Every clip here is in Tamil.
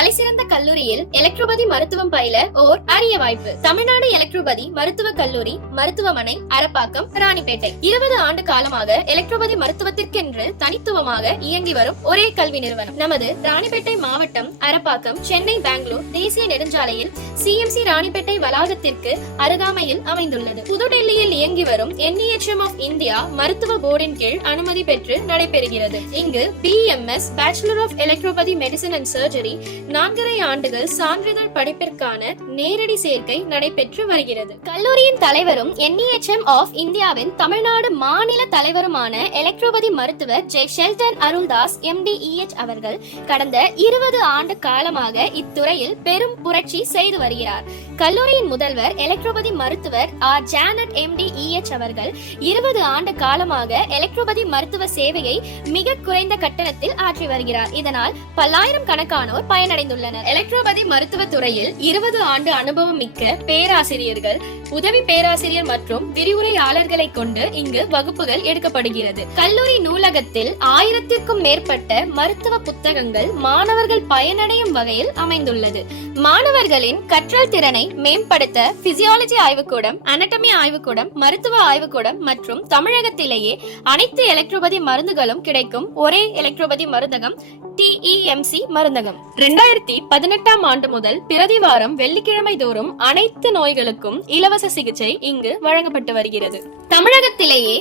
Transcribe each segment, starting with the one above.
தலைசிறந்த கல்லூரியில் எலக்ட்ரோபதி மருத்துவம் பயில ஓர் அரிய வாய்ப்பு. தமிழ்நாடு எலக்ட்ரோபதி மருத்துவக் கல்லூரி, மருத்துவமனை, அரப்பாக்கம், ராணிப்பேட்டை. 20 ஆண்டு காலமாக எலக்ட்ரோபதி மருத்துவத்திற்கென்று தனித்துவமாக இயங்கி வரும் ஒரே கல்வி நிறுவனம். நமது ராணிப்பேட்டை மாவட்டம், அரப்பாக்கம், சென்னை, பெங்களூர் தேசிய நெடுஞ்சாலையில் சிஎம்சி ராணிப்பேட்டை வளாகத்திற்கு அருகாமையில் அமைந்துள்ளது. புதுடெல்லியில் இயங்கி வரும் NEHM ஆஃப் இந்தியா மருத்துவ போர்டின் கீழ் அனுமதி பெற்று நடைபெறுகிறது. இங்கு BMS bachelor of electropathy medicine and surgery 4.5 ஆண்டுகள் சான்றிதழ் படிப்பிற்கான நேரடி சேர்க்கை நடைபெற்று வருகிறது. கல்லூரியின் தலைவரும் NEHM ஆஃப் இந்தியாவின் தமிழ்நாடு மாநில தலைவருமான எலக்ட்ரோபதி மருத்துவர் ஷெல்டன் அருள்தாஸ் MD/EH அவர்கள் கடந்த 20 ஆண்டு காலமாக இத்துறையில் பெரும் புரட்சி செய்து வருகிறார். கல்லூரியின் முதல்வர் எலக்ட்ரோபதி மருத்துவர் ஜானட் MD/EH அவர்கள் 20 ஆண்டு காலமாக எலக்ட்ரோபதி மருத்துவ சேவையை மிக குறைந்த கட்டணத்தில் ஆற்றி வருகிறார். இதனால் பல்லாயிரம் கணக்கானோர் பயனடைந்துள்ளனர். எலக்ட்ரோபதி மருத்துவ துறையில் 20 ஆண்டு அனுபவம் மிக்க பேராசிரியர்கள், உதவி பேராசிரியர் மற்றும் விரிவுரையாளர்களை கொண்டு இங்கு வகுப்புகள் எடுக்கப்படுகிறது. கல்லூரி நூலகத்தில் 1000க்கும் மேற்பட்ட மருத்துவ புத்தகங்கள் மாணவர்கள் பயனடையும் வகையில் அமைந்துள்ளது. மாணவர்களின் கற்றல் திறனை மேம்படுத்த பிசியாலஜி ஆய்வுக்கூடம், அனட்டமி ஆய்வுக்கூடம், மருத்துவ ஆய்வுக்கூடம் மற்றும் தமிழகத்திலேயே அனைத்து எலக்ட்ரோபதி மருந்துகளும் கிடைக்கும் ஒரே எலக்ட்ரோபதி மருந்தகம் TEMC மருந்தகம். 2018ஆம் ஆண்டு முதல் பிரதிவாரம் வெள்ளிக்கிழமை தோறும் அனைத்து நோய்களுக்கும் இலவச சிகிச்சை இங்கு வழங்கப்பட்டு வருகிறது. தமிழகத்திலேயே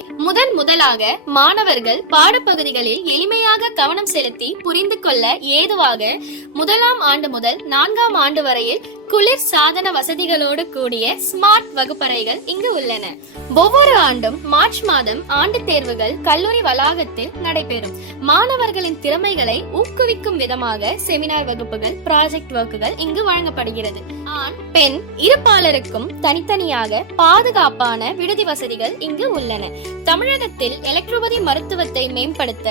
முதலாக மாணவர்கள் பாடப்பகுதிகளில் எளிமையாக கவனம் செலுத்தி புரிந்து கொள்ள ஏதுவாக 1ஆம் ஆண்டு முதல் 4ஆம் ஆண்டு வரையில் குளிர் சாதன வசதிகளோடு கூடிய ஸ்மார்ட் வகுப்பறைகள் இங்கு உள்ளன. ஒவ்வொரு ஆண்டும் மார்ச் மாதம் ஆண்டு தேர்வுகள் கல்லூரி வளாகத்தில் நடைபெறும். மாணவர்களின் திறமைகளை ஊக்குவிக்கும் விதமாக செமினார் வகுப்புகள், ப்ராஜெக்ட் ஒர்க்குகள் இங்கு வழங்கப்படுகிறது. ஆண், பெண் இருப்பாளருக்கும் தனித்தனியாக பாதுகாப்பான விடுதி வசதிகள் இங்கு உள்ளன. தமிழகத்தில் எலக்ட்ரோபதி மருத்துவத்தை மேம்படுத்த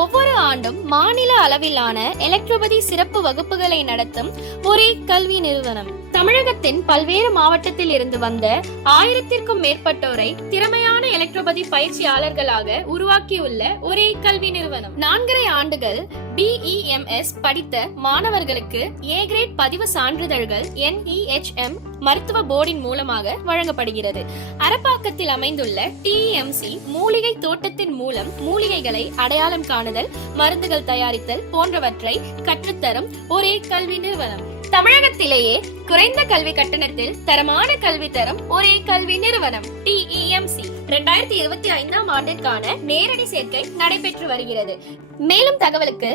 ஒவ்வொரு ஆண்டும் மாநில அளவிலான எலக்ட்ரோபதி சிறப்பு வகுப்புகளை நடத்தும் ஒரே கல்வி நிறுவனம். தமிழகத்தின் பல்வேறு மாவட்டத்தில் இருந்து வந்த 1000க்கும் மேற்பட்டோரை திறமையான எலக்ட்ரோபதி பயிற்சியாளர்களாக உருவாக்கியுள்ள ஒரே கல்வி நிறுவனம். 4.5 ஆண்டுகள் BEMS படித்த மாணவர்களுக்கு A கிரேட் பதிவு சான்றிதழ்கள் NEHM மருத்துவ போர்டின் மூலமாக வழங்கப்படுகிறது. அரப்பாக்கத்தில் அமைந்துள்ள TEMC மூலிகை தோட்டத்தின் மூலம் மூலிகைகளை அடையாளம் காணுதல், மருந்துகள் தயாரித்தல் போன்றவற்றை கற்றுத்தரும் ஒரே கல்வி நிறுவனம். தமிழகத்திலேயே குறைந்த கல்வி கட்டணத்தில் தரமான கல்வி தரும் ஒரே கல்வி நிறுவனம் TEMC. 2025ஆம் ஆண்டிற்கான நேரடி சேர்க்கை நடைபெற்று வருகிறது. மேலும் தகவலுக்கு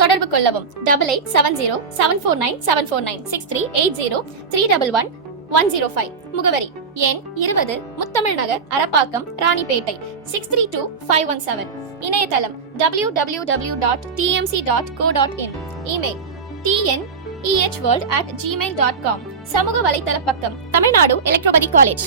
தொடர்பு கொள்ளவும். 8870749749 6380311105. முகவரி எண் 20 முத்தமிழ் நகர், அரப்பாக்கம், ராணிப்பேட்டை 632517. இணையதளம் www.tmc.co.in. Email tnehworld@gmail.com. சமூக வலைத்தள பக்கம் தமிழ்நாடு எலக்ட்ரோபதி காலேஜ்.